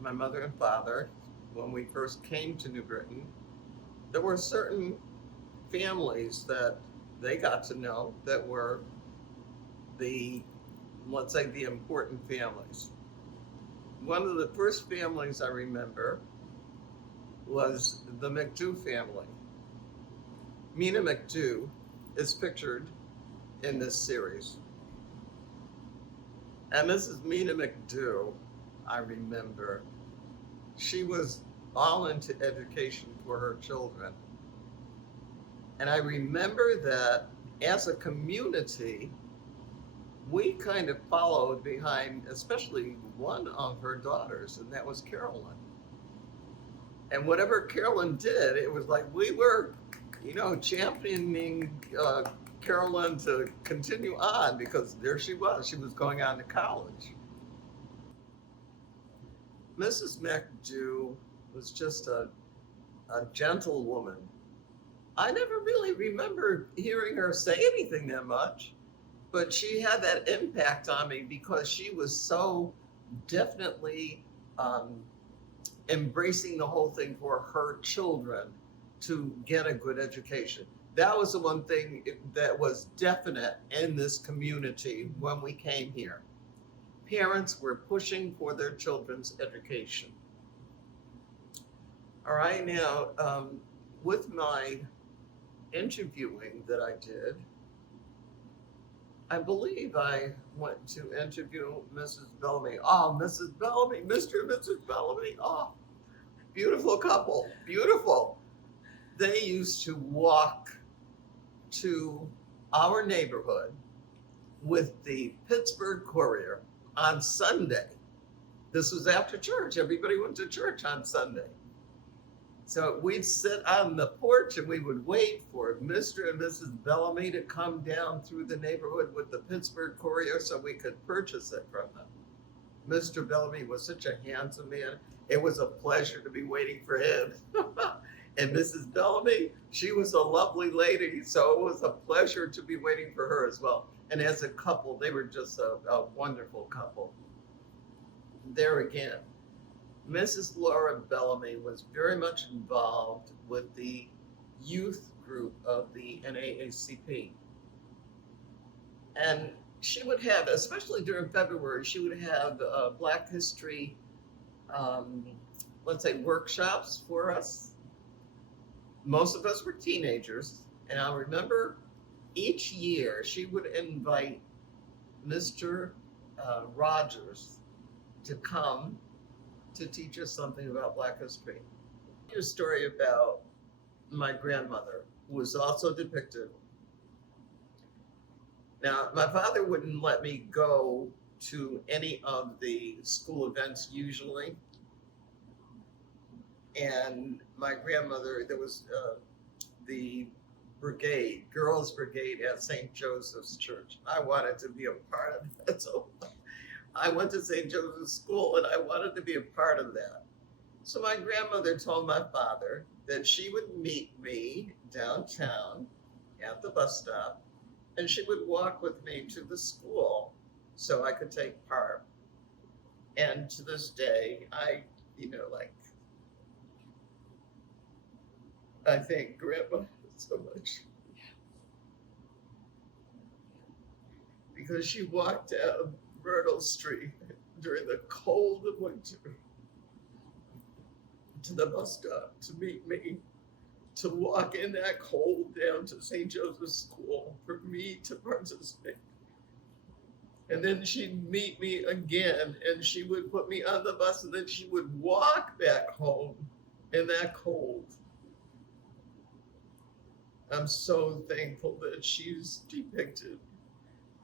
my mother and father, when we first came to New Britain, there were certain families that they got to know that were the, let's say, the important families. One of the first families I remember was the McDo family. Mina McDo is pictured in this series. And Mrs. Mina McDo, I remember, she was all into education for her children. And I remember that as a community, we kind of followed behind, especially one of her daughters, and that was Carolyn. And whatever Carolyn did, it was like we were, championing Carolyn to continue on because there she was going on to college. Mrs. McDo was just a gentle woman. I never really remember hearing her say anything that much, but she had that impact on me because she was so definitely embracing the whole thing for her children to get a good education. That was the one thing that was definite in this community when we came here. Parents were pushing for their children's education. All right, now, with my interviewing that I did, I believe I went to interview Mrs. Bellamy. Oh, Mrs. Bellamy, Mr. and Mrs. Bellamy. Oh, beautiful couple, beautiful. They used to walk to our neighborhood with the Pittsburgh Courier on Sunday. This was after church. Everybody went to church on Sunday. So we'd sit on the porch and we would wait for Mr. and Mrs. Bellamy to come down through the neighborhood with the Pittsburgh Courier so we could purchase it from them. Mr. Bellamy was such a handsome man. It was a pleasure to be waiting for him. And Mrs. Bellamy, she was a lovely lady, so it was a pleasure to be waiting for her as well. And as a couple, they were just a wonderful couple. There again, Mrs. Laura Bellamy was very much involved with the youth group of the NAACP. And she would have, especially during February, she would have Black History, let's say, workshops for us. Most of us were teenagers, and I remember each year she would invite Mr. Rogers to come to teach us something about Black history. A story about my grandmother, who was also depicted. Now, my father wouldn't let me go to any of the school events usually. And my grandmother, there was the brigade, girls' brigade at St. Joseph's Church. I wanted to be a part of that. So I went to St. Joseph's School and I wanted to be a part of that. So my grandmother told my father that she would meet me downtown at the bus stop and she would walk with me to the school so I could take part. And to this day, I thank Grandma so much. Because she walked down Myrtle Street during the cold of winter to the bus stop to meet me, to walk in that cold down to St. Joseph's School for me to participate. And then she'd meet me again and she would put me on the bus and then she would walk back home in that cold. I'm so thankful that she's depicted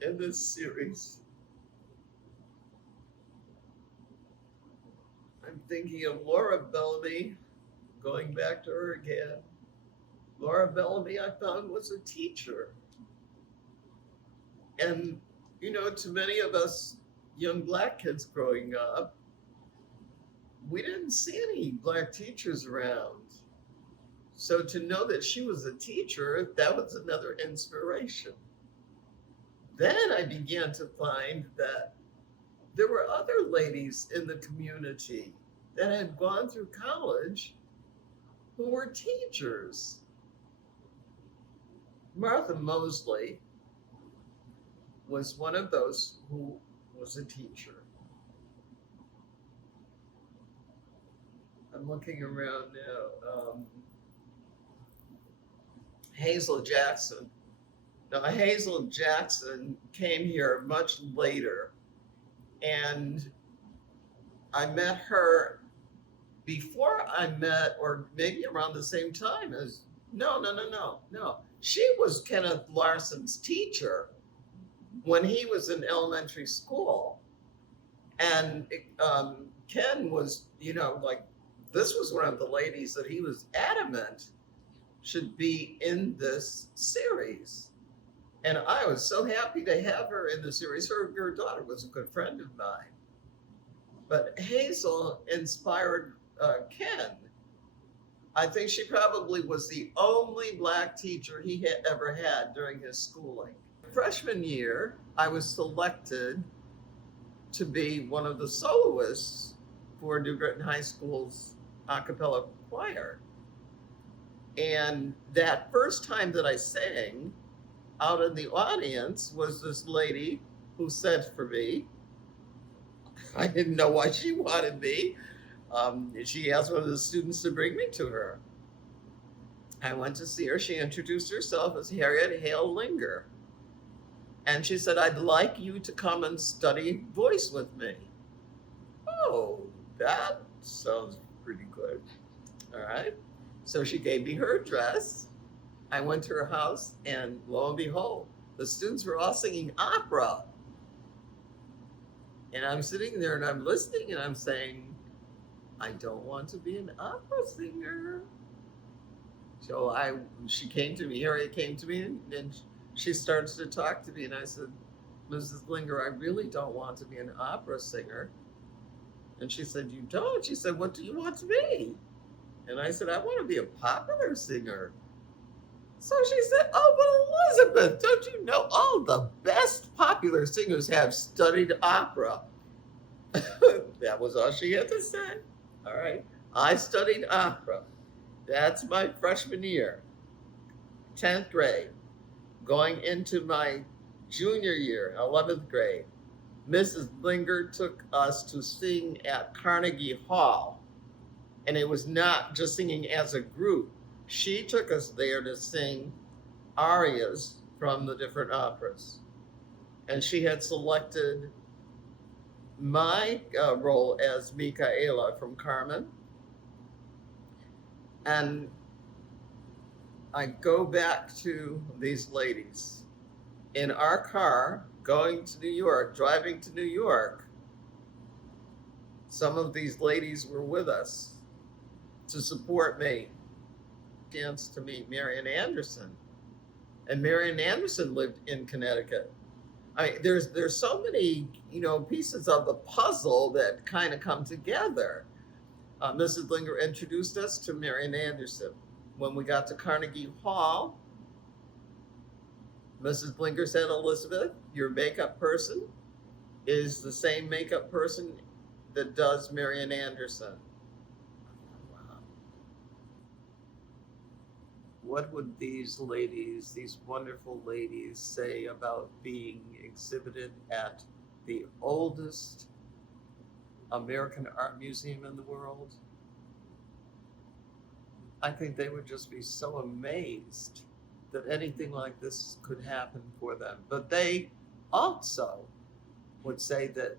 in this series. I'm thinking of Laura Bellamy, going back to her again. Laura Bellamy, I found, was a teacher. And, to many of us young Black kids growing up, we didn't see any Black teachers around. So to know that she was a teacher, that was another inspiration. Then I began to find that there were other ladies in the community that had gone through college who were teachers. Martha Mosley was one of those who was a teacher. I'm looking around now. Hazel Jackson. Now, Hazel Jackson came here much later, and I met her before I met, or maybe around the same time as, no. She was Kenneth Larson's teacher when he was in elementary school. And Ken was, this was one of the ladies that he was adamant should be in this series. And I was so happy to have her in the series. Her daughter was a good friend of mine. But Hazel inspired Ken. I think she probably was the only Black teacher he had ever had during his schooling. Freshman year, I was selected to be one of the soloists for New Britain High School's a cappella choir. And that first time that I sang out in the audience was this lady who said for me, I didn't know why she wanted me. She asked one of the students to bring me to her. I went to see her. She introduced herself as Harriet Hale Linger. And she said, I'd like you to come and study voice with me. Oh, that sounds pretty good. All right. So she gave me her address. I went to her house, and lo and behold, the students were all singing opera. And I'm sitting there and I'm listening and I'm saying, I don't want to be an opera singer. So she came to me, Harriet came to me, and she started to talk to me. And I said, Mrs. Linger, I really don't want to be an opera singer. And she said, you don't? She said, what do you want to be? And I said, I want to be a popular singer. So she said, oh, but Elizabeth, don't you know all the best popular singers have studied opera? That was all she had to say. All right. I studied opera. That's my freshman year, 10th grade. Going into my junior year, 11th grade, Mrs. Linger took us to sing at Carnegie Hall. And it was not just singing as a group. She took us there to sing arias from the different operas. And she had selected my role as Micaela from Carmen. And I go back to these ladies in our car going to New York, driving to New York. Some of these ladies were with us to support me. Chance to meet Marian Anderson. And Marian Anderson lived in Connecticut. There's so many, pieces of the puzzle that kind of come together. Mrs. Linger introduced us to Marian Anderson. When we got to Carnegie Hall, Mrs. Linger said, Elizabeth, your makeup person is the same makeup person that does Marian Anderson. Wow. What would these ladies, these wonderful ladies, say about being exhibited at the oldest American art museum in the world? I think they would just be so amazed that anything like this could happen for them. But they also would say that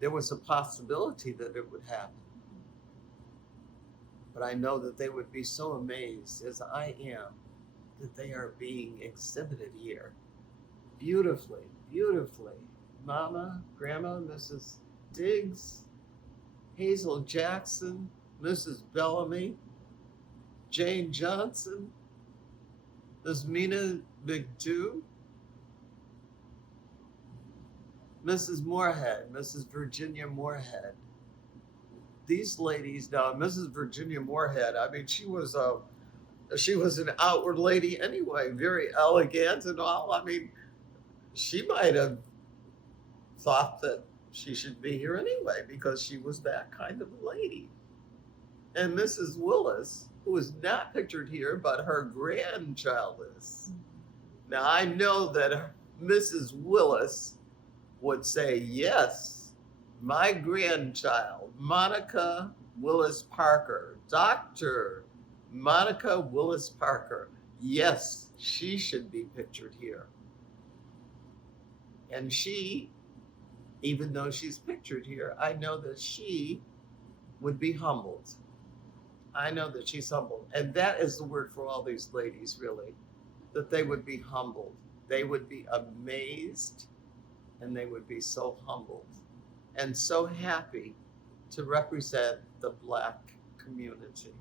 there was a possibility that it would happen. But I know that they would be so amazed, as I am, that they are being exhibited here. Beautifully, beautifully. Mama, Grandma, Mrs. Diggs, Hazel Jackson, Mrs. Bellamy, Jane Johnson, Ms. Mina McDew, Mrs. Moorhead, Mrs. Virginia Moorhead. These ladies now, Mrs. Virginia Moorhead, she was an outward lady anyway, very elegant and all. She might have thought that she should be here anyway because she was that kind of lady. And Mrs. Willis, who is not pictured here, but her grandchild is. Now, I know that Mrs. Willis would say, yes, my grandchild, Monica Willis Parker, Dr. Monica Willis Parker, yes, she should be pictured here. And she, even though she's pictured here, I know that she would be humbled. I know that she's humbled. And that is the word for all these ladies, really, that they would be humbled. They would be amazed, and they would be so humbled and so happy to represent the Black community.